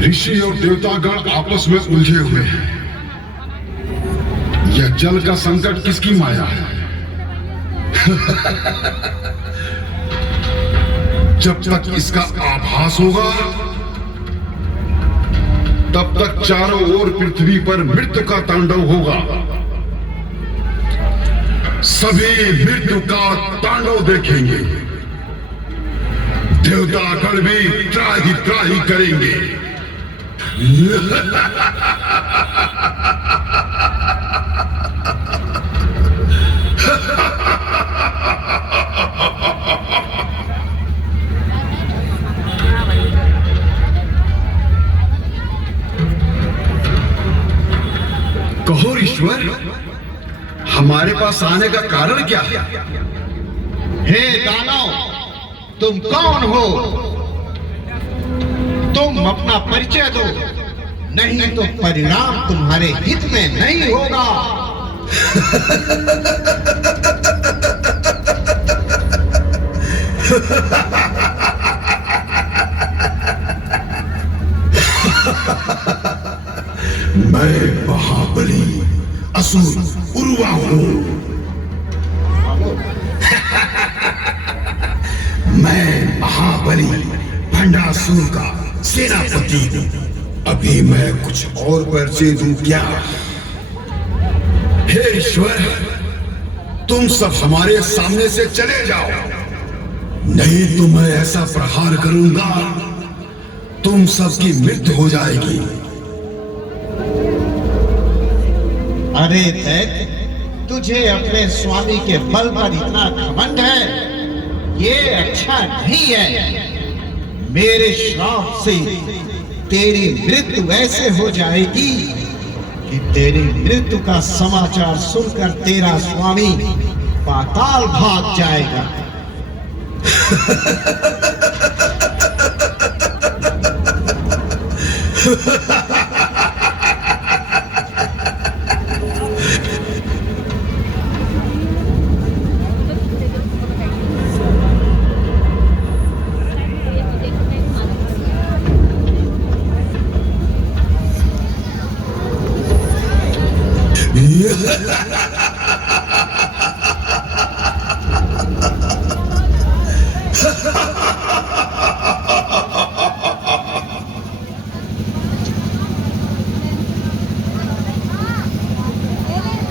ऋषि और देवतागण आपस में उलझे हुए हैं। यह जल का संकट किसकी माया है? जब तक इसका आभास होगा तब तक चारों ओर पृथ्वी पर मृत्यु का तांडव होगा। सभी मृत्यु का तांडव देखेंगे। देवतागण भी त्राही त्राही करेंगे। कहो ईश्वर, हमारे पास आने का कारण क्या है? हे दानव, तुम कौन हो? तुम अपना परिचय दो, नहीं तो परिणाम तुम्हारे हित में नहीं होगा। मैं महाबली असुर उर्वा हूं। मैं महाबली भंडासुर का सेनापति हूं। अभी मैं कुछ और परिचय दूं क्या? हे ईश्वर, तुम सब हमारे सामने से चले जाओ, नहीं तो मैं ऐसा प्रहार करूंगा तुम सबकी मृत्यु हो जाएगी। अरे दैत्य, तुझे अपने स्वामी के बल पर इतना घमंड है, ये अच्छा नहीं है। मेरे श्राप से तेरी मृत्यु ऐसे हो जाएगी कि तेरी मृत्यु का समाचार सुनकर तेरा स्वामी पाताल भाग जाएगा।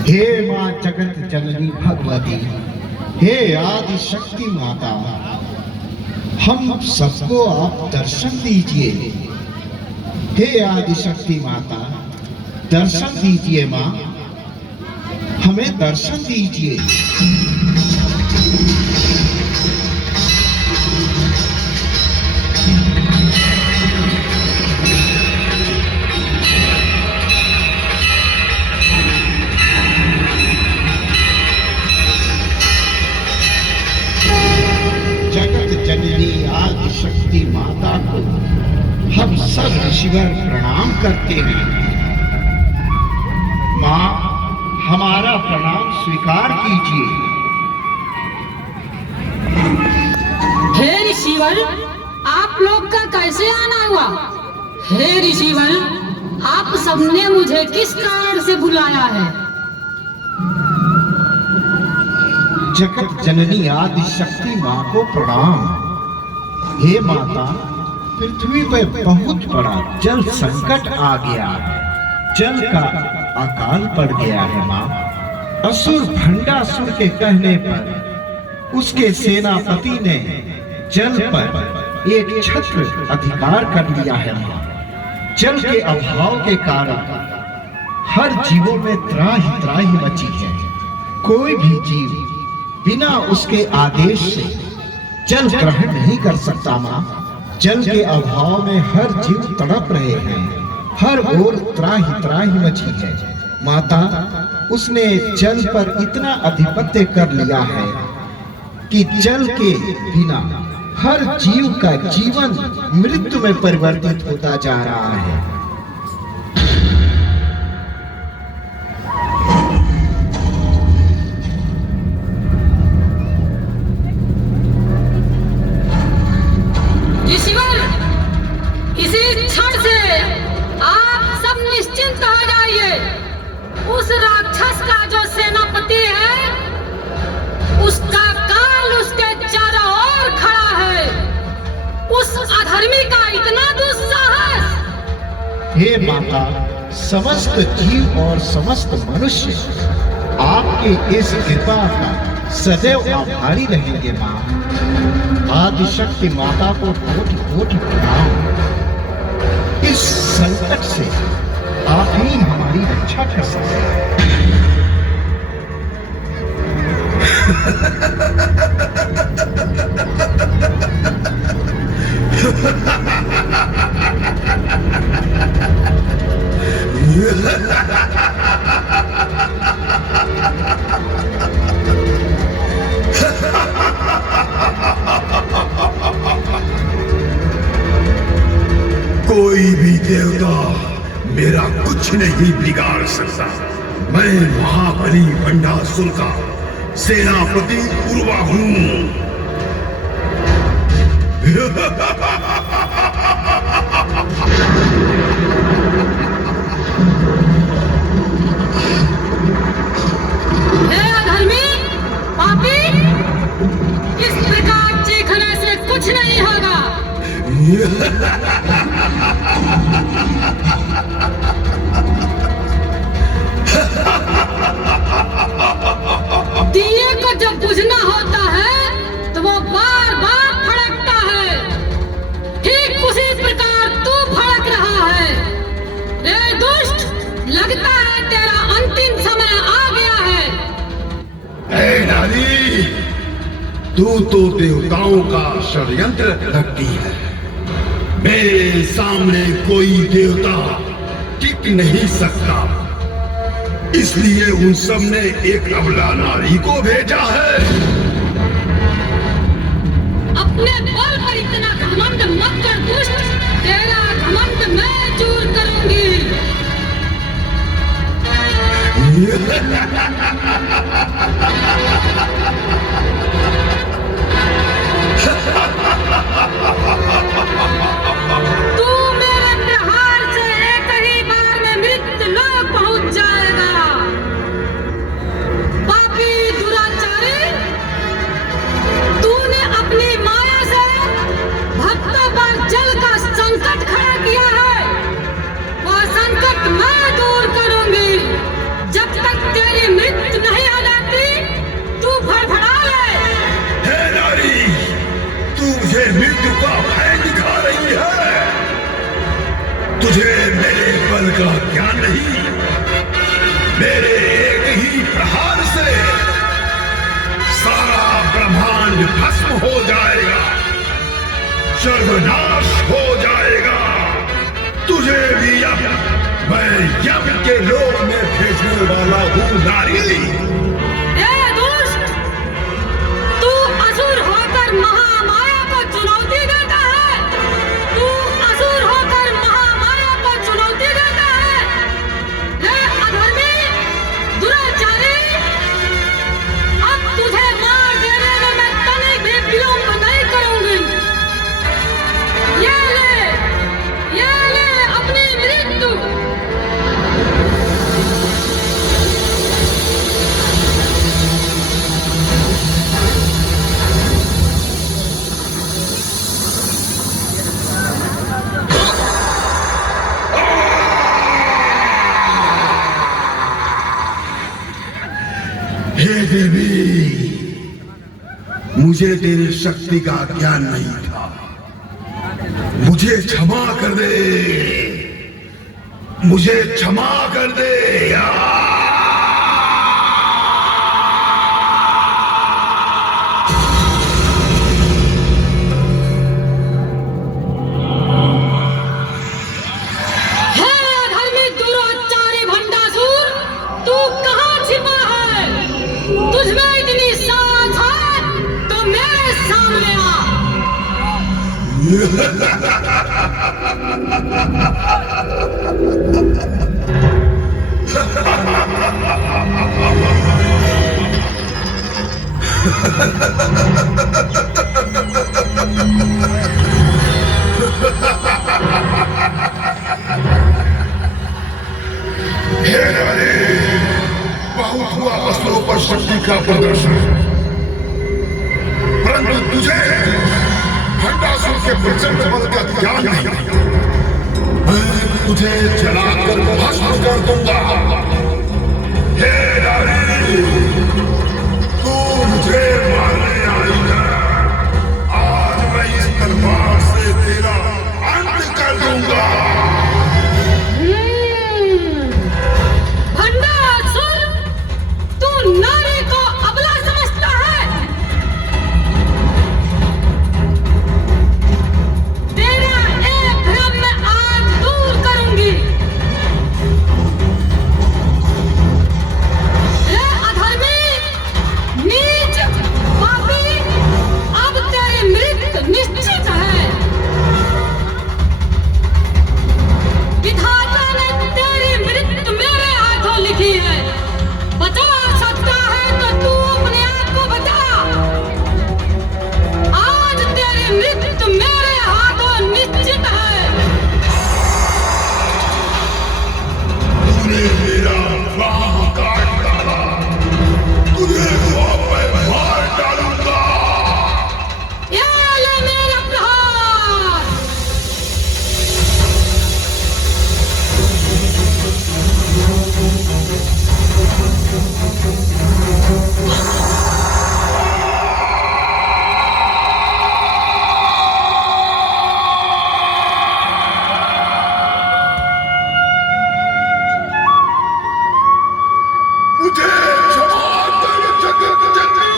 हे मां जगत जननी भगवती, हे आदि शक्ति माता, हम सबको आप दर्शन दीजिए। हे आदि शक्ति माता, दर्शन दीजिए मां, हमें दर्शन दीजिए। जगत जननी आदि शक्ति माता को हम सब ऋषिवर प्रणाम करते हैं। मां, हमारा प्रणाम स्वीकार कीजिए। हे ऋषिवर, आप लोग का कैसे आना हुआ? हे ऋषिवर, आप सबने मुझे किस कारण से बुलाया है? जगत जननी आदि शक्ति मां को प्रणाम। हे माता, पृथ्वी पर बहुत बड़ा जल संकट आ गया है। जल का अकाल पड़ गया है मां। असुर भंडासुर के कहने पर उसके सेनापति ने जल पर एक छत्र अधिकार कर लिया है मां। जल के अभाव के कारण हर जीवों में त्राही त्राही मची है। कोई भी जीव बिना उसके आदेश से जल ग्रहण नहीं कर सकता मां। जल के अभाव में हर जीव तड़प रहे हैं। हर ओर त्राही त्राही मची है माता। उसने जल पर इतना आधिपत्य कर लिया है कि जल के बिना हर जीव का जीवन मृत्यु में परिवर्तित होता जा रहा है। ऋषिवर, इसी क्षण से आप सब निश्चिंत हो जाइए। उस राक्षस का जो सेनापति है, उसका काल उसके चारों ओर खड़ा है। उस अधर्मी का इतना दुस्साहस। हे माता, समस्त जीव और समस्त मनुष्य आपके इस कृपा का सदैव आभारी रहेंगे माँ। आदिशक्ति माता को कोटि कोटि प्रणाम। इस संकट से आप ही हमारी रक्षा कर सकते हैं। कोई भी देवता मेरा कुछ नहीं बिगाड़ सकता। मैं महाबली बंडासुर का सेनापति पूर्वा हूं। हे अधर्मी, पापी, इस प्रकार चीखने से कुछ नहीं होगा। दिए को जब बुझना होता है तो वो बार बार फड़कता है। ठीक उसी प्रकार तू फड़क रहा है। रे दुष्ट, लगता है तेरा अंतिम समय आ गया है। ए नारी, तू तो देवताओं का षड्यंत्र रखती है। मेरे सामने कोई देवता टिक नहीं सकता, इसलिए उन सब ने एक अबला नारी को भेजा है। अपने बल पर इतना घमंड मत कर दुष्ट, तेरा घमंड मैं दूर करूंगी। तू मेरे प्रहार से एक ही बार में मृत्यु लोक पहुंच जाएगा। पापी दुराचारी, तूने अपनी माया से भक्तों पर जल का संकट खड़ा किया है। वह संकट मैं दूर करूंगी। जब तक तेरी मृत्यु नहीं हो जाती, तू फड़फड़ा ले। हे नारी, तू मुझे मृत्यु का भय दिखा रही है। तुझे मेरे बल का ज्ञान नहीं। मेरे एक ही प्रहार से सारा ब्रह्मांड भस्म हो जाएगा, सर्वनाश हो जाएगा। तुझे भी अब मैं यज्ञ के लोक में भेजने वाला हूँ नारी। ए दुष्ट, तू असुर होकर महामाया को चुनौती देता है। तू असुर होकर महामाया को चुनौती देता है। हे अधर्मी, दुराचारी, अब तुझे मार देने में मैं तनिक भी विलंब नहीं करूंगी। ये ले अपनी मृत्यु। हे देवी, मुझे तेरी शक्ति का ज्ञान नहीं था। मुझे क्षमा कर दे, मुझे क्षमा कर दे। हे अधर्मी दुराचारी भंडासुर, तू कहाँ छिपा है? तुझमें इतनी सामर्थ है तो मेरे सामने आ। अपरंपार शक्ति का प्रदर्शन, परंतु तुझे भंडासुर के प्रचंड बल का ज्ञान नहीं। मैं तुझे जलाकर भस्म कर दूंगा। हे नारी, तू मुझे मारने आई है, आज मैं इस तलवार से तेरा अंत कर दूंगा। भंडासुर, तू नारी को अबला समझता है? तेरा एक भ्रम मैं आज दूर करूंगी। रे अधर्मी, नीच, पापी, अब तेरी मृत्यु निश्चित है। विधाता ने तेरी मृत्यु मेरे हाथों लिखी है। बचा सकता है तो तू अपने आप को बचा। आज तेरी मृत्यु मेरे हाथों निश्चित है। तूने मेरा प्राण काट डाला, तुझे मैं मार डालूंगा। ये ले मेरा प्रहार। मुझे क्षमा कर जगत जननी।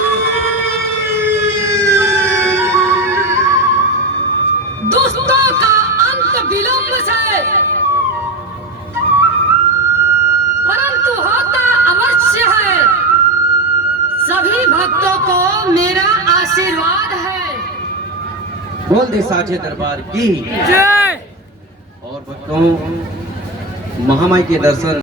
दुष्टों का अंत विलंब से, परंतु होता अवश्य है। सभी भक्तों को मेरा आशीर्वाद है। बोल दे साझे दरबार की जय। और भक्तों, महामाई के दर्शन